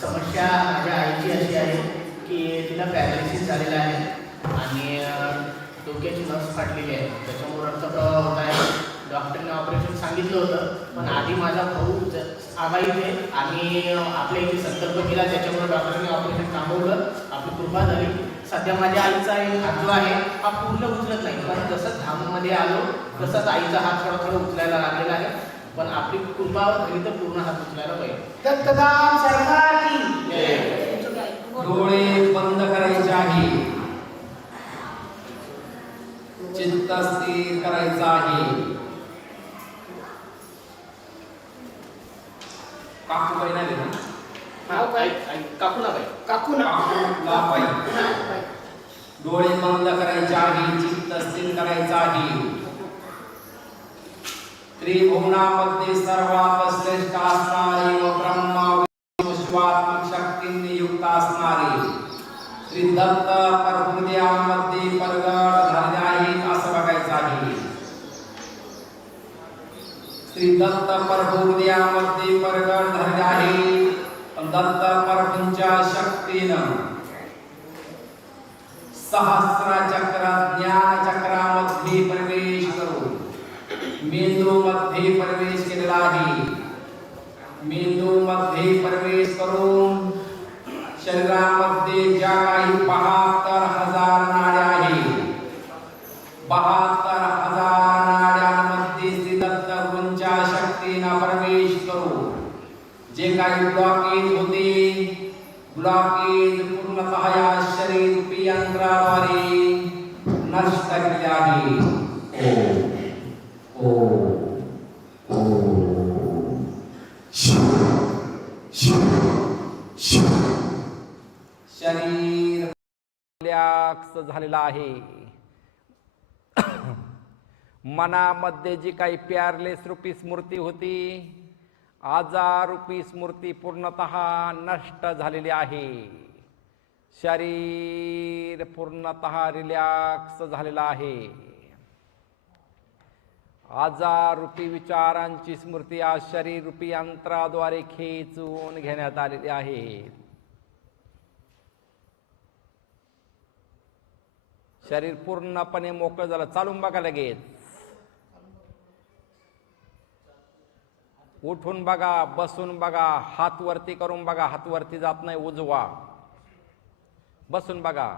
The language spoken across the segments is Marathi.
समस्या माझ्या आईची अशी आहे की तिला पॅरालिसिस झालेला आहे आणि डोक्याची नस फाटलेली आहे. त्याच्यामुळे रक्तप्रवाह होत आहे. डॉक्टरने ऑपरेशन सांगितलं होतं पण आधी माझा भाऊ ज- आला आम्ही आपल्या इथे संकल्प केला त्याच्यामुळे डॉक्टरने ऑपरेशन थांबवलं. आपली कृपा झाली. सध्या माझ्या आईचा एक हात जो आहे हा पूर्ण उचलत नाही. पण जसं धाममध्ये आलो तसंच आईचा हात थोडा थोडा उचलायला लागलेला आहे. पण आपली कृपा झाली तर पूर्ण हात उचलायला पाहिजे. दत्तदाम सरकार की जय. डोळे बंद करायचे आहे. चित्त स्थिर करायचं आहे. काकूबाई नाही ना हा, काकू ना बाई. काकू ना. डोळे बंद करायचे आहे चित्त स्थिर करायचं आहे. त्रिभुवनामध्ये सर्वात श्रेष्ठ असणारी व ब्रह्मा विश्वात्मक शक्तींनी युक्त असणारी श्री दत्त परहृदयामध्ये प्रगट झाले आहेत असं बघायचं आहे श्री दत्त परहृदयामध्ये प्रगट झाले आहे दत्त प्रभूंच्या शक्तीनं सहस्र चक्र ज्ञान आहे मेंदू मध्ये प्रवेश करून शरीरामध्ये ज्या काही बहात्तर हज़ार नाड्या आहेत बहात्तर हज़ार नाड्यांमध्ये श्री दत्त गुरूंच्या शक्तीनं प्रवेश करून जे काही ब्लॉकेज होते, ब्लॉकेज पूर्णतः या शरीर यंत्राद्वारे नष्ट केले आहे. झालेला आहे. मनामध्ये जी काही प्यारलेस रूपी स्मृती होती आजारूपी स्मृती पूर्णतः नष्ट झालेली आहे. शरीर पूर्णतः रिलॅक्स झालेला आहे. आजारूपी विचारांची स्मृती आज शरीर रूपी यंत्राद्वारे खेचून घेण्यात आलेली आहे. शरीर पूर्णपणे मोकळं झालं. चालून बघा लगेच. उठून बघा बसून बघा हात वरती करून बघा. हात वरती जात नाही उजवा. बसून बघा.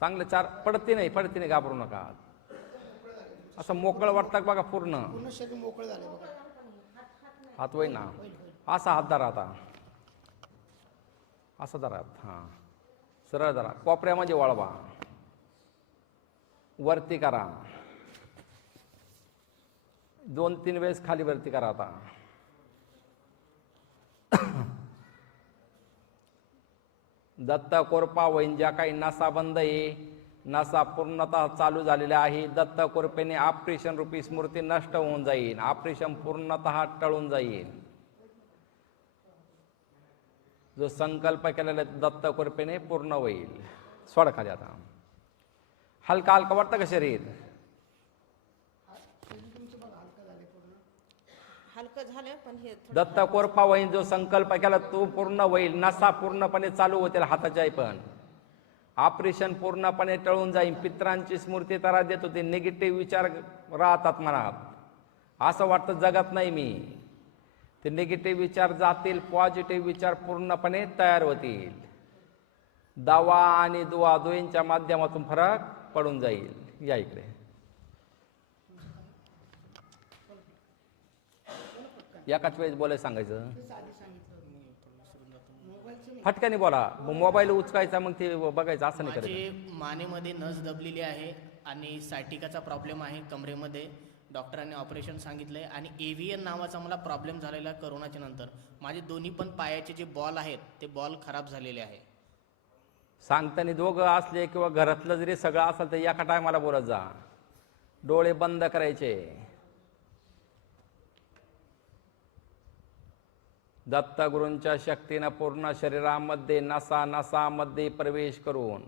चांगलं चार पडते नाही पडते नाही घाबरू नका. असं मोकळं वाटतं बघा पूर्ण? हात वय ना असा हात धरा आता. असा धरा हां. सरळ धरा. कोपऱ्यामध्ये म्हणजे वळवा. वरती करा. दोन तीन वेळेस खाली वरती करा आता. दत्त कोरपा वहीन ज्या काही नसा बंद आहे नसा पूर्णतः चालू झालेल्या आहे. दत्त कोरपेने ऑपरेशन रूपी स्मृती नष्ट होऊन जाईल. ऑपरेशन पूर्णतः टळून जाईल. जो संकल्प केलेला दत्त कोरपेने पूर्ण होईल. सोड खाली आता. हलका हलका वाटतं का शरीर? दत्त कोरपा होईल जो संकल्प केला तो पूर्ण होईल. नसा पूर्णपणे चालू होतील हाताच्या पण. ऑपरेशन पूर्णपणे टळून जाईल पित्रांची स्मृती तरा देत होती. निगेटिव्ह विचार राहतात मनात. असं वाटतं जगत नाही मी. ते निगेटिव्ह विचार जातील पॉझिटिव्ह विचार पूर्णपणे तयार होतील. दावा आणि दुवा दोयींच्या माध्यमातून फरक पडून जाईल. या इकडे. एकाच वेळेस बोलायला सांगायचं. फटक्याने बोला. मग मोबाईल उचकायचा मग ते बघायचं असं नाही करायचं. मानेमध्ये नस दबलेली आहे आणि सायटिकाचा प्रॉब्लेम आहे कमरेमध्ये. डॉक्टरांनी ऑपरेशन सांगितलंय आणि एव्हीएन नावाचा मला प्रॉब्लेम झालेला आहे करोनाच्या नंतर. माझे दोन्ही पण पायाचे जे बॉल आहेत ते बॉल खराब झालेले आहे. सांगताना दोघं असले किंवा घरातलं जरी सगळं असेल तर एका टायमाला बोलत जा. डोळे बंद करायचे. दत्तगुरूंच्या शक्तीनं पूर्ण शरीरामध्ये नसा नसामध्ये प्रवेश करून.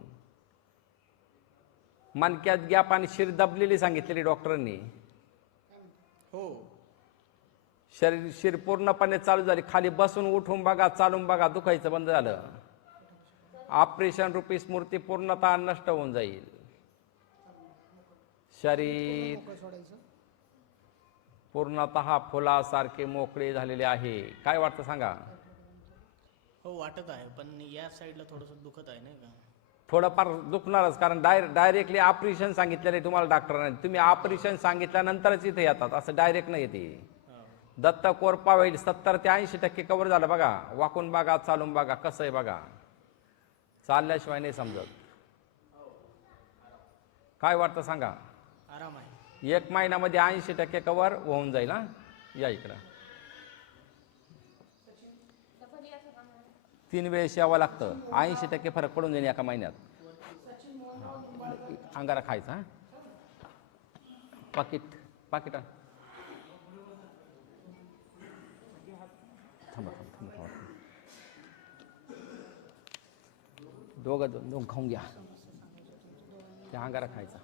मनक्यात गॅप आणि शिर दबलेली सांगितलेली डॉक्टरांनी. हो. शरीर शिर पूर्णपणे चालू झाली. खाली बसून उठून बघा चालून बघा दुखायचं बंद झालं. ऑपरेशन रूपी स्मृती पूर्णतः नष्ट होऊन जाईल. शरीर पूर्णतः फुलासारखे मोकळे झालेले आहे. काय वाटतं सांगा? हो वाटत आहे पण या साईडला थोडंसं दुखत आहे नाही का? थोडंफार दुखणारच कारण डायरेक्ट डायरेक्टली ऑपरेशन सांगितलेलं आहे तुम्हाला डॉक्टरांनी. तुम्ही ऑपरेशन सांगितल्यानंतरच इथे येतात असं डायरेक्ट नाही येते. दत्त कोरपा होईल सत्तर ते ऐंशी टक्के कवर झालं बघा. वाकून बघा चालून बघा कसं आहे बघा. चालल्याशिवाय नाही समजत. काय वाटतं सांगा? आराम आहे. एक महिन्यामध्ये ऐंशी टक्के कवर होऊन जाईल हा? या इकडं. तीन वेळेस यावं लागतं. ऐंशी टक्के फरक पडून जाईल एका महिन्यात. अंगारा खायचा पाकिट पाकिट थांबा थांबा थांबा दोघं दोन दोन खाऊन घ्या. त्या अंगारा खायचा.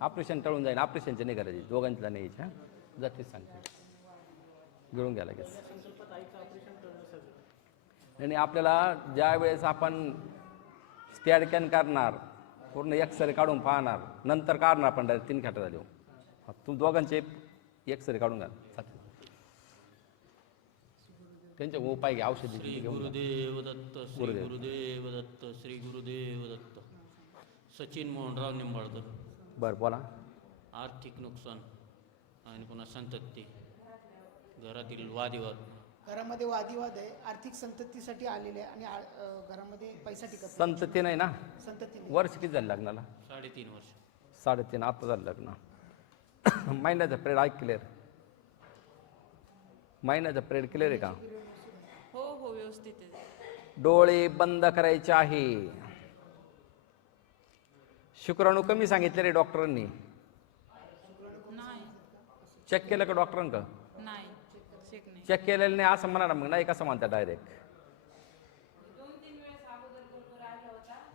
ऑपरेशन टळून जाईल. ऑपरेशनचे नाही करायचे दोघांचं नाही यायचे जातेच सांगते. गिळून घ्या लगेच. नाही, आपल्याला ज्या वेळेस आपण स्कॅन करणार पूर्ण एक्सरे काढून पाहणार नंतर काढणार पण डायरेक्ट तीन खाटा झाले हो. तू दोघांचे एक्सरे काढून घाल चालतंय. त्यांचे उपाय घ्या औषधी श्री. गुरुदेव दत्त श्री गुरुदेव. गुरुदेव दत्त श्री गुरुदेव दत्त सचिन मोहनराव निंबाळकर बरं बोला आर्थिक नुकसान आणि पुन्हा संतती घरातील वादिवाद घरामध्ये वादिवाद आहे आर्थिक संततीसाठी आलेले आहे आणि आ- घरामध्ये पैसा टिकत नाही. संतती नाही ना? संतती नाही. वर्ष किती झालं लग्नाला? साडेतीन वर्ष. साडेतीन आता झालं लग्न. महिन्याचं पिरियड आहे क्लिअर महिन्याचं पिरियड क्लिअर आहे का? हो हो व्यवस्थित आहे. डोळे बंद करायचे आहे. शुक्राणू कमी सांगितलेले डॉक्टरांनी नाही. चेक केलं का डॉक्टरांक चेक केलेलं नाही असं म्हणा ना मग. नाही कसं म्हणता डायरेक्ट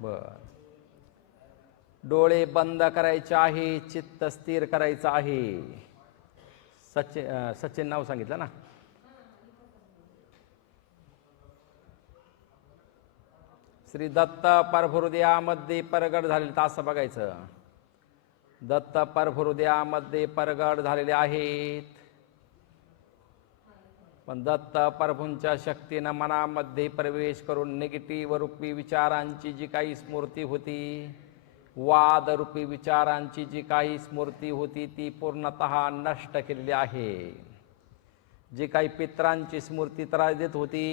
बर. डोळे बंद करायचे आहे चित्त स्थिर करायचं आहे. सचिन सचिन नाव सांगितलं ना? श्री दत्त परभृदयामध्ये परगड झालेलं तर असं बघायचं. दत्त परभृदयामध्ये परगड झालेले आहेत. पण दत्त प्रभूंच्या शक्तीनं मनामध्ये प्रवेश करून निगेटिव्ह रूपी विचारांची जी काही स्मृती होती वादरूपी विचारांची जी काही स्मृती होती ती पूर्णत नष्ट केलेली आहे. जी काही पित्रांची स्मृती त्रास देत होती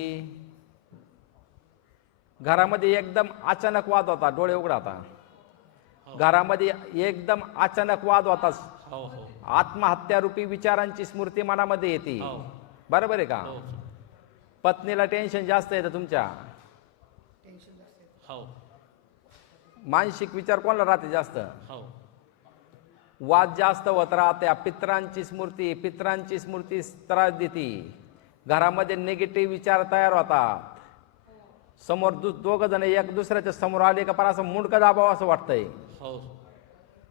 घरामध्ये एकदम अचानक वाद होता. डोळे उघडा आता घरामध्ये एकदम अचानक वाद होता. हो हो. आत्महत्यारूपी विचारांची स्मृती मनामध्ये येते. हो. बरोबर आहे का? हो पत्नीला टेन्शन जास्त येतं तुमच्या? हो. मानसिक विचार कोणाला राहते जास्त? हो. वाद जास्त होत राहत्या पित्रांची स्मृती पित्रांची स्मृती त्रास देते. घरामध्ये निगेटिव्ह विचार तयार होतात. समोर दु दोघं जण एक दुसऱ्याच्या समोर आले का फार असं मुंडकं दाबावं असं वाटतंय. हो.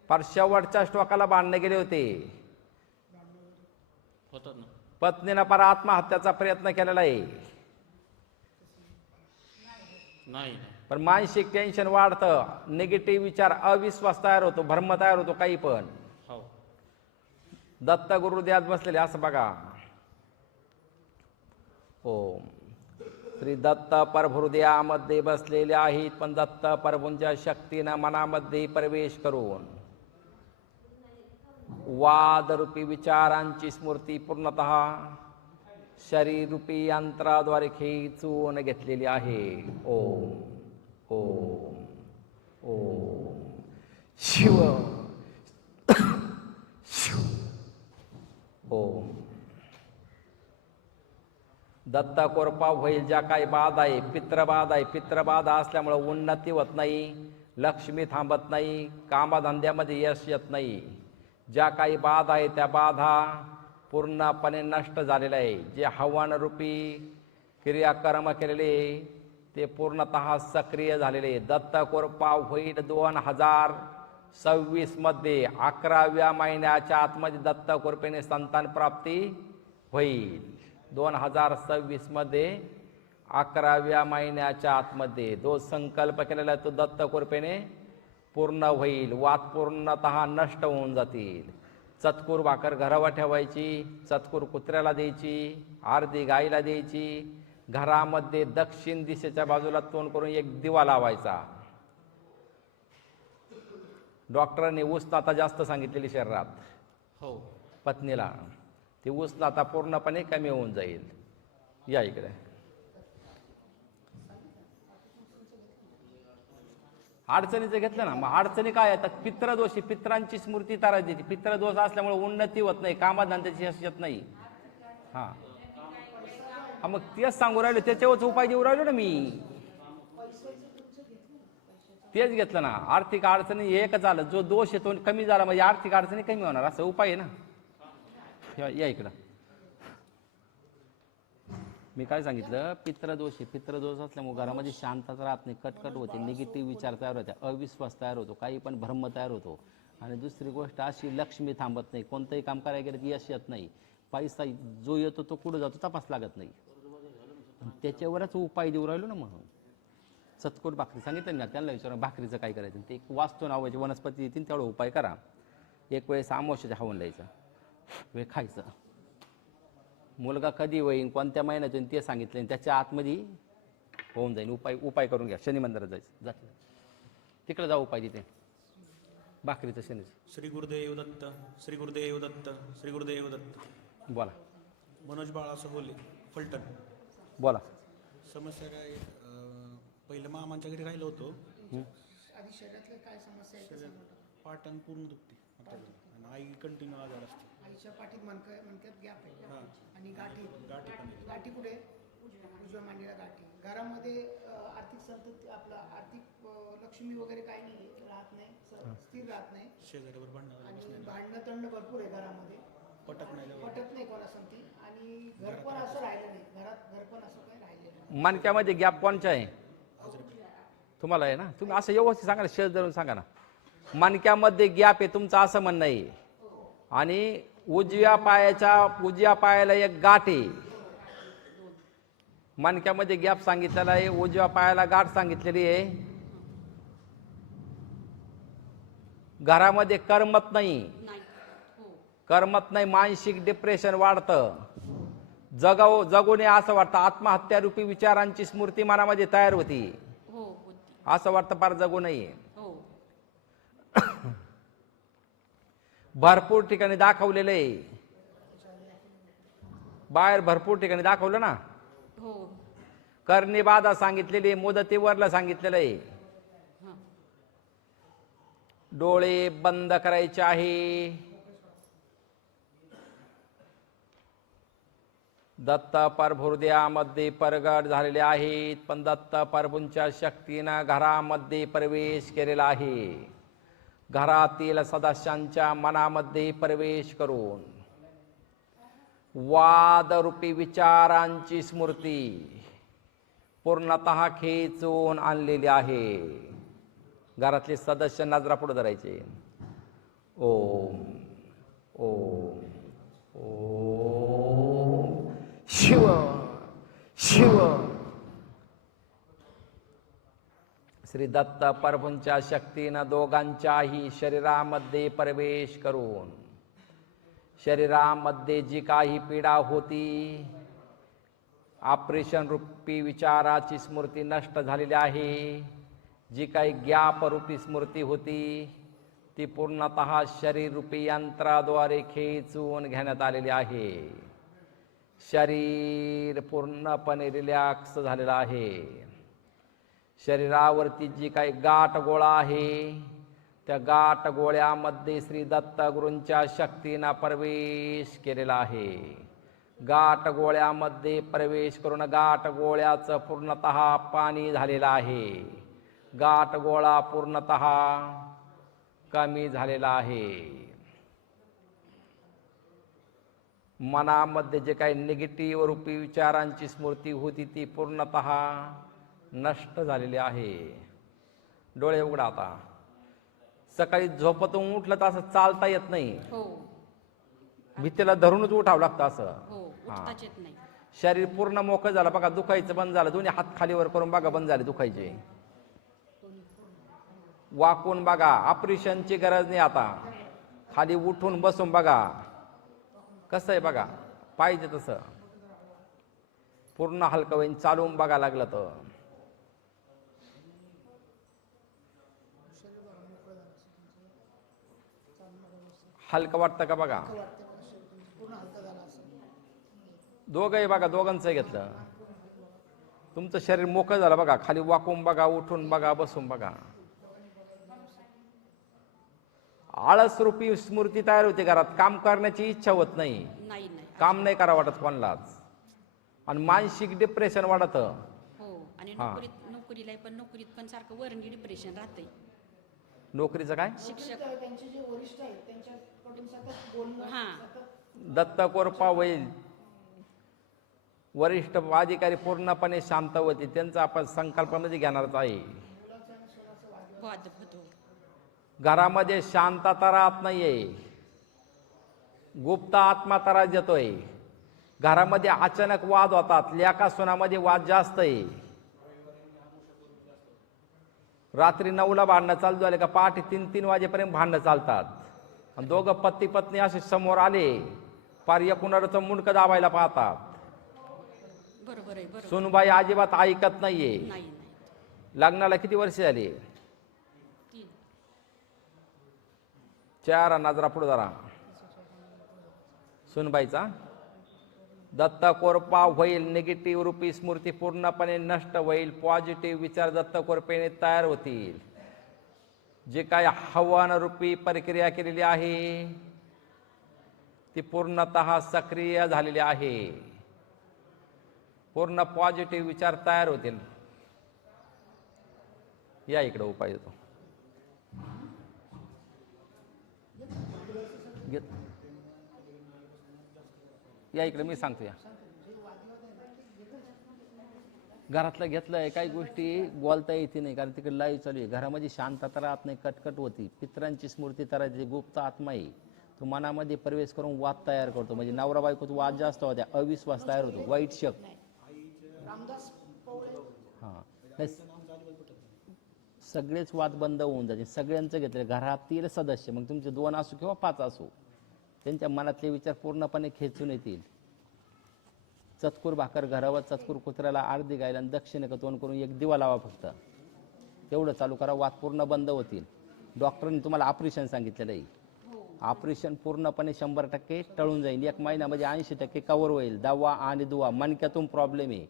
फार शेवटच्या स्टॉकाला बांधले गेले होते. होतात ना. पत्नीनं फार आत्महत्याचा प्रयत्न केलेला आहे. नाही पण मानसिक टेन्शन वाढतं. निगेटिव्ह विचार अविश्वास तयार होतो. भ्रम तयार होतो काही पण. हो. दत्त गुरुद्यात बसलेले असं बघा. ओम. श्री दत्त परभृदयामध्ये बसलेले आहेत पण दत्त प्रभूंच्या शक्तीनं मनामध्ये प्रवेश करून. वादरूपी विचारांची स्मृती पूर्णत शरीरूपी यंत्राद्वारे खेचून घेतलेली आहे. ओम ओम ओम. शिव ओम. दत्ता कोरपा होईल ज्या काही बाध आहे पित्रबाध आहे. पित्रबाध असल्यामुळं उन्नती होत नाही लक्ष्मी थांबत नाही कामाधंद्यामध्ये यश येत नाही. ज्या काही बाधा आहे त्या बाधा पूर्णपणे नष्ट झालेल्या आहे. जे हवानरूपी क्रियाकर्म केलेले ते पूर्णतः सक्रिय झालेले आहे. होईल दोन हजार सव्वीसमध्ये अकराव्या महिन्याच्या आतमध्ये दत्तकोरपेने संतान प्राप्ती होईल. दोन हजार सव्वीसमध्ये अकराव्या महिन्याच्या आतमध्ये. जो संकल्प केलेला आहे तो दत्तकोरपेने पूर्ण होईल वाद पूर्णतः नष्ट होऊन जातील. चतकूर भाकर घरावर ठेवायची चतकूर कुत्र्याला द्यायची अर्धी गाईला द्यायची घरामध्ये दक्षिण दिशेच्या बाजूला तोंड करून एक दिवा लावायचा. डॉक्टरांनी उष्णता जास्त सांगितलेली शरीरात. हो. पत्नीला. ती उष्णता पूर्णपणे कमी होऊन जाईल. या इकडे. अडचणीचं घेतलं ना मग अडचणी काय येतात पित्रदोषी पित्रांची स्मृती तारा देते पित्रदोष असल्यामुळे उन्नती होत नाही कामाधंद्याची यश येत नाही. हां. हा मग तेच सांगू राहिलो त्याच्यावरच उपाय देऊ राहिलो ना मी. तेच घेतलं ना आर्थिक अडचणी एक झालं जो दोष येतो कमी झाला म्हणजे आर्थिक अडचणी कमी होणार असं उपाय आहे ना. या इकडं. मी काय सांगितलं? पित्रदोष. आहे पित्रदोष असल्यामुळे घरामध्ये शांतता राहत नाही कटकट होते निगेटिव्ह विचार तयार होते अविश्वास तयार होतो काही पण भ्रम तयार होतो. आणि दुसरी गोष्ट अशी लक्ष्मी थांबत नाही कोणतंही काम करायला गेलं की यश येत नाही. पैसा जो येतो तो कुठं जातो तपास लागत नाही. त्याच्यावरच उपाय देऊ राहिलो ना म्हणून. सतकोट भाकरी सांगितलं ना त्यांना विचारून भाकरीचं काय करायचं? ते एक वास्तू नावाची वनस्पती येतील तेवढा उपाय करा. एक वेळेस आमोशाच्या हावून द्यायचं. वेळ खायचं. मुलगा कधी होईन कोणत्या महिन्यात होईन ते सांगितलं आणि त्याच्या आतमध्ये होऊन जाईल उपाय उपाय करून घ्या. शनी मंदिरात जायचं. जात तिकडे जाऊ उपाय तिथे. भाकरीचं शनीचं. श्री गुरुदेव दत्त श्री गुरुदेव दत्त श्री गुरुदेव दत्त. बोला. मनोज बाळा सोहोले फलटण. बोला. समस्या काय अं, पहिलं मामांच्या घरी राहिलो होतो. आधी शरीरातल्या काय समस्या आहेत ते सांगा. पाटण पूर्ण दुखते आई कंटिन्यू आजार असते. आईच्या पाठीत मणक्या मणक्यात गॅप आहे. हां. आणि गाठी. गाठी पण. गाठी कुठे? उजव्या मांडीला गाठी. घरामध्ये अं, आर्थिक संतती आपला आर्थिक अं, लक्ष्मी वगैरे काही नाही राहत नाही. स- स्थिर राहत नाही. शेजाऱ्यावर भांडणाला आणि बसलेलं. भांडणं तंड भरपूर आहे घरामध्ये. पटत नाही. पटत नाही कोणासंगती आणि घर पण असं राहिलं नाही. घरात घर पण असं काही राहिलेलं नाही. मानक्यामध्ये गॅप कोणच्या आहे? आजारी तुम्हाला आहे ना? तुम्ही असं व्यवस्थित सांगा ना. शेज धरून सांगा ना. मणक्यामध्ये गॅप आहे तुमचं असं म्हणणं आहे. आणि उजव्या पायाच्या उजव्या पायाला एक गाठ आहे. मणक्यामध्ये गॅप सांगितलेला आहे उजव्या पायाला गाठ सांगितलेली आहे. घरामध्ये करमत नाही. करमत नाही मानसिक डिप्रेशन वाढतं. जगाव जगू नये असं वाटतं आत्महत्यारूपी विचारांची स्मृती मनामध्ये तयार होती. हो असं वाटतं फार जगू नये भरपूर ठिकाणी दाखवलेलं आहे. बाहेर भरपूर ठिकाणी दाखवलं ना? हो. करणी बाधा सांगितलेली मुदतीवरला सांगितलेलं आहे. डोळे बंद करायचे आहे. दत्त परभुर्द्यामध्ये परगट झालेले आहेत पण दत्त प्रभूंच्या शक्तीनं घरामध्ये प्रवेश केलेला आहे. घरातील सदस्यांच्या मनामध्ये प्रवेश करून वादरूपी विचारांची स्मृती पूर्णतः खेचून आणलेली आहे. घरातले सदस्य नजरा पुढे धरायचे. ओम ओम ओ शिव शिव. श्री दत्त प्रभूंच्या शक्तीनं दोघांच्याही शरीरामध्ये प्रवेश करून शरीरामध्ये जी काही पीडा होती ऑपरेशन रूपी विचाराची स्मृती नष्ट झालेली आहे. जी काही ज्ञाप स्मृती होती ती पूर्णतः शरीररूपी यंत्राद्वारे खेचून घेण्यात आलेली आहे. शरीर पूर्णपणे रिलॅक्स झालेलं आहे. शरीरावरती जी काही गाठ गोळा आहे त्या गाठ गोळ्यामध्ये श्री दत्तगुरूंच्या शक्तीनं प्रवेश केलेला आहे. गाठ गोळ्यामध्ये प्रवेश करून गाठ गोळ्याचं पूर्णतः पाणी झालेलं आहे. गाठ गोळा पूर्णतः कमी झालेला आहे. मनामध्ये जे काही निगेटिव्ह रूपी विचारांची स्मृती होती ती पूर्णत नष्ट झालेली आहे. डोळे उघडा आता सकाळी झोपतून उठलं तर असं चालता येत नाही. हो. भीतीला धरूनच उठावं लागतं असं. हो उठताच येत नाही. शरीर पूर्ण मोकळं झालं. बघा दुखायचं बंद झालं. दोन्ही हात खालीवर करून बघा बंद झाले दुखायचे. वाकून बघा ऑपरेशनची गरज नाही आता. खाली उठून बसून बघा. कसं आहे बघा पाहिजे तसं. पूर्ण हलकं होईन चालवून बघा लागलं तर. हलकं वाटतं का बघा? दोघंही बघा दोघांचं घेतलं. तुमचं शरीर मोकळं झालं बघा खाली वाकून बघा उठून बघा बसून बघा. आळस रूपी स्मृती तयार होते घरात. काम करण्याची इच्छा होत नाही. नाही नाही. काम नाही करा वाटत कोणालाच. आणि मानसिक डिप्रेशन वाढत. हो आणि हा. नोकरीत नोकरीला पण नोकरीत पण सारखं डिप्रेशन नोकरीचं काय? शिक्षक. त्यांचे जे वरिष्ठ आहेत बोलणं हा. सतत दत्त कोरपा होईल वरिष्ठ अधिकारी पूर्णपणे शांत होते. त्यांचा आपण संकल्पामध्ये घेणारच आहे. घरामध्ये शांतता राहत नाहीये. गुप्त आत्मा त्रास देतोय घरामध्ये अचानक वाद होतात. लेका सुनामध्ये वाद जास्त आहे. रात्री नऊला भांडणं चालू झाले का? पहाटे तीन तीन वाजेपर्यंत भांडणं चालतात. आणि दोघं पती पत्नी असे समोर आले. पार एकूणाचं मुंडकं दाबायला पाहतात. सुनबाई अजिबात ऐकत नाहीये. नाही नाही. लग्नाला किती वर्ष झाली? चार नजरा पुढे जरा सुनबाईचा? दत्त कोरपा होईल निगेटिव्ह रूपी स्मृती पूर्णपणे नष्ट होईल. पॉझिटिव्ह विचार दत्त कोरपेने तयार होतील. जे काय आव्हानरूपी प्रक्रिया केलेली आहे ती पूर्णत सक्रिय झालेली आहे. पूर्ण पॉझिटिव्ह विचार तयार होतील. या इकडं उपाय देतो. या इकडे मी सांगतो या. घरातलं घेतलंय काही गोष्टी बोलता येते नाही कारण तिकडे लाईव्ह चालू आहे. घरामध्ये शांतता राहत नाही कटकट होती. पित्रांची स्मृती होते गुप्त आत्मा आहे तो मनामध्ये प्रवेश करून वाद तयार करतो. म्हणजे नवरा बायकोत वाद जास्त होत्या अविश्वास तयार होतो वाईट शक. हां. सगळेच वाद बंद होऊन जाते. सगळ्यांचं घेतलं. घरातील सदस्य मग तुमचे दोन असो किंवा पाच असो त्यांच्या मनातले विचार पूर्णपणे खेचून येतील. चतकूर भाकर घरावर चतकूर कुत्र्याला अर्धी गायला आणि दक्षिणेकडे तोंड करून एक दिवा लावा फक्त. तेवढं चालू करा वाद पूर्ण बंद होतील. डॉक्टरांनी तुम्हाला ऑपरेशन सांगितलेलं आहे. ऑपरेशन पूर्णपणे शंभर टक्के टळून जाईल. एक महिन्यामध्ये ऐंशी टक्के कवर होईल. दवा आणि दुवा मणक्यातून प्रॉब्लेम आहे.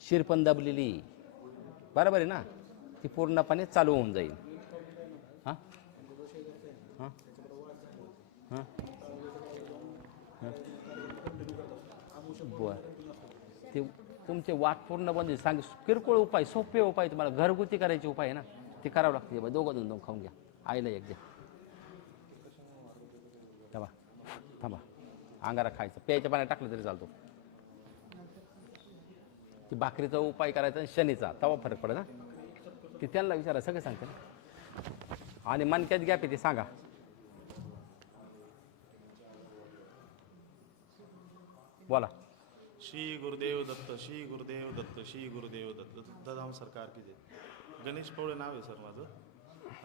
शिर पण दबलेली बरोबर आहे ना? ती पूर्णपणे चालू होऊन जाईल. हां? हां? हां? बरं ते तुमचे वाट पूर्ण बंद सांग किरकोळ उपाय सोपे उपाय तुम्हाला घरगुती करायचे उपाय आहे ना ते करावं लागते बा दोघं दोन दोन खाऊन घ्या. आईला एक द्या. थांबा थांबा. अंगारा खायचं. प्यायच्या पाण्यात टाकलं तरी चालतो. ती भाकरीचा उपाय करायचा आणि शनीचा तवा फरक पडेल ना. ते त्यांना विचारा सगळं सांगते ना. आणि मनक्यात गॅप आहे ते सांगा. बोला. श्री गुरुदेव दत्त श्री गुरुदेव दत्त श्री गुरुदेव दत्त. दत्तधाम सरकार की जय. गणेश पवळे नाव आहे सर माझं.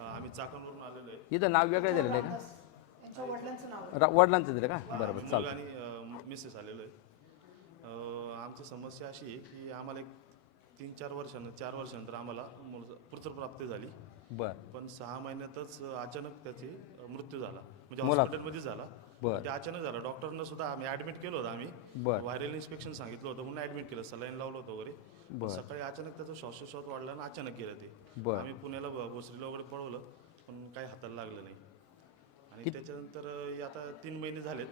आम्ही चाकणवरून आलेलो आहे. इथं नाव वेगळं दिलेलं आहे का? वडिलांचं नाव आहे. रा- वडिलांचं दिलं का? बरोबर मुलगा चालतं आणि अं, मिसेस आलेलो आहे. अं, आमची समस्या अशी आहे की आम्हाला एक तीन चार वर्षानं चार वर्षानंतर आम्हाला मुलं पुत्रप्राप्ती झाली. बरं. पण सहा महिन्यातच अचानक त्याची मृत्यू झाला. म्हणजे मुलात? हॉस्पिटलमध्ये झाला. बरं. ते अचानक झालं. डॉक्टरनं सुद्धा आम्ही ऍडमिट केलं होतं आम्ही. बरं. व्हायरल इन्स्पेक्शन सांगितलं होतं. म्हणून ऍडमिट केलं. सलाईन लावलं होतं वगैरे. सकाळी अचानक त्याचा श्वासोश्वास वाढला आणि अचानक गेलं ते. बरं. आम्ही पुण्याला भोसरीला वगैरे पळवलं पण काही हाताला लागलं नाही. आणि त्याच्यानंतर हे आता तीन महिने झालेत.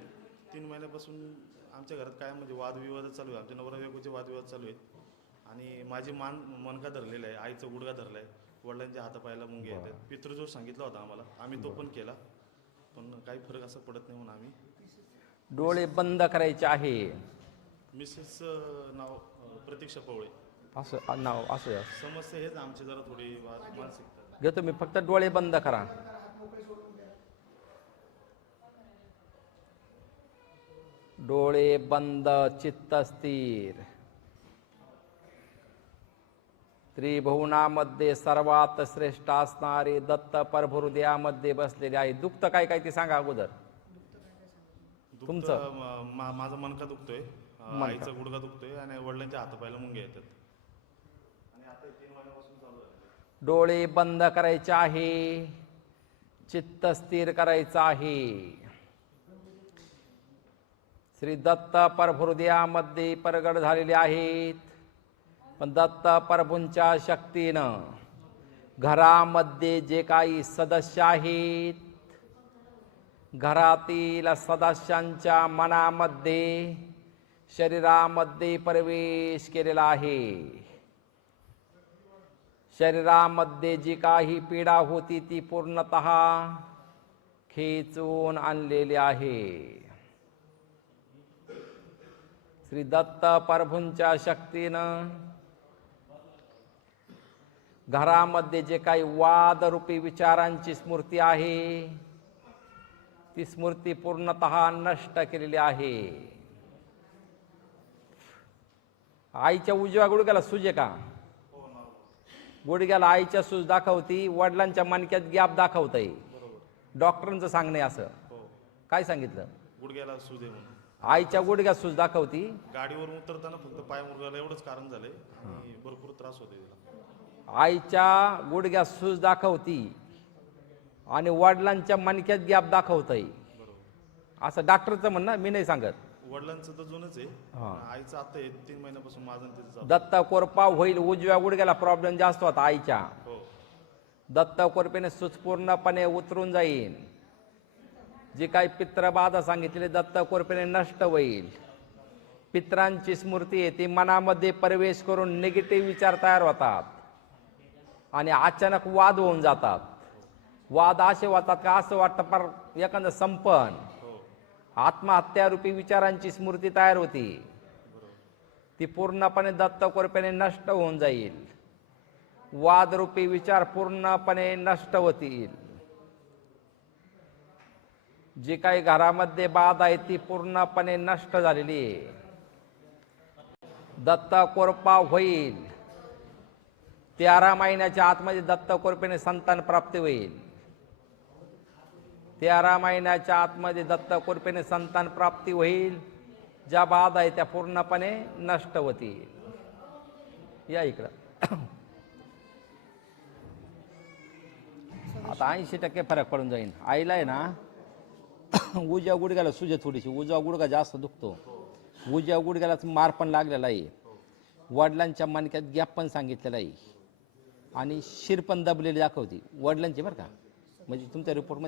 तीन महिन्यापासून आमच्या घरात काय म्हणजे वादविवाद चालू आहे. आमच्या नवरा बायकोचे वादविवाद चालू आहेत. आणि माझी मान मनका धरलेला आहे. आईचा गुडगा धरला आहे वडिलांच्या हातापायाला मुंगे येतात. पितृजोष सांगितला होता आम्हाला. आम्ही तो पण केला. पण काही फरक असा पडत नाही म्हणून आम्ही. डोळे बंद करायचे आहे. मिसेस नाव प्रतीक्षा पवळे. असं नाव असं समस्या हेच आमची जरा थोडी मानसिकता. घेतो मी फक्त डोळे बंद करा. डोळे बंद चित्त स्थिर. त्रिभुवनामध्ये सर्वात श्रेष्ठ असणारे दत्त परभृदयामध्ये बसलेले आहे. दुखतं काय काय ते सांगा अगोदर. तुमचं? माझा मनका दुखतोय? अ, मनका. आईचा गुडघा दुखतोय आणि वडिलांच्या हातापायला मुंग्या येतात. आणि आता हे तीन महिन्यापासून चालू आहे. डोळे बंद करायचे आहे चित्त स्थिर करायचं आहे. श्री दत्त परहृदयामध्ये प्रगट झालेले आहेत. पण दत्त प्रभूंच्या शक्तीनं घरामध्ये जे काही सदस्य आहेत घरातील सदस्यांच्या मनामध्ये शरीरामध्ये प्रवेश केलेला आहे. शरीरामध्ये जी काही पीडा होती ती पूर्णत खेचून आणलेली आहे. श्री दत्त प्रभूंच्या शक्तीनं घरामध्ये जे काही वादरूपी विचारांची स्मृती आहे ती स्मृती पूर्णत नष्ट केलेली आहे. आईच्या उजव्या गुडघ्याला सुजे का? गुडघ्याला आईच्या सूज दाखवती वडिलांच्या मणक्यात गॅप दाखवतंय. डॉक्टरांचं सांगणे असं. हो. काय सांगितलं? गुडघ्याला सूज आहे म्हणून. आईच्या गुडघ्यात सूज दाखवती. गाडीवर उतरताना फक्त पाय मुरगायला एवढंच कारण झालंय. भरपूर त्रास होते आईच्या गुडघ्यात सूज दाखवती आणि वडिलांच्या मणक्यात गॅप दाखवतंय. असं डॉक्टरचं म्हणणं मी नाही सांगत. वडिलांचं तर जुनच आहे. आईचं आता आहे तीन महिन्यापासून माझं आणि तिचं चालू दत्त कोरपा होईल उजव्या गुडघ्याला प्रॉब्लेम जास्त होता आईच्या. हो. दत्त कोरपेने सुचपूर्णपणे उतरून जाईल जी काही पित्रबाधा सांगितलेली दत्त कोरपेने नष्ट होईल. पित्रांची स्मृती आहे ती मनामध्ये प्रवेश करून निगेटिव्ह विचार तयार होतात. आणि अचानक वाद होऊन जातात. वाद असे होतात का? असं वाटतं पर एखादं संपन. आत्महत्यारूपी विचारांची स्मृती तयार होती. ती पूर्णपणे दत्तकोरपणे नष्ट होऊन जाईल. वादरूपी विचार पूर्णपणे नष्ट होतील. जी काही घरामध्ये बाध आहे ती पूर्णपणे नष्ट झालेली आहे. कोरपा होईल. तेरा महिन्याच्या आतमध्ये दत्त कोरपेने संतान प्राप्ती होईल. तेरा महिन्याच्या आतमध्ये दत्त कोरपेने संतान प्राप्ती होईल. ज्या बाध आहे त्या पूर्णपणे नष्ट होतील. या इकडं. आता ऐंशी टक्के फरक पडून जाईल आईला आहे ना उज्या गुडघ्याला सुजे थोडीशी उजवा गुडघा जास्त दुखतो. उज्या गुडघ्यालाच मार पण लागलेला आहे. वडिलांच्या मानक्यात गॅप पण सांगितलेला आहे. आणि शिर पण दबलेली दाखवती. वडिलांची बरं का. म्हणजे तुमच्या रिपोर्टमध्ये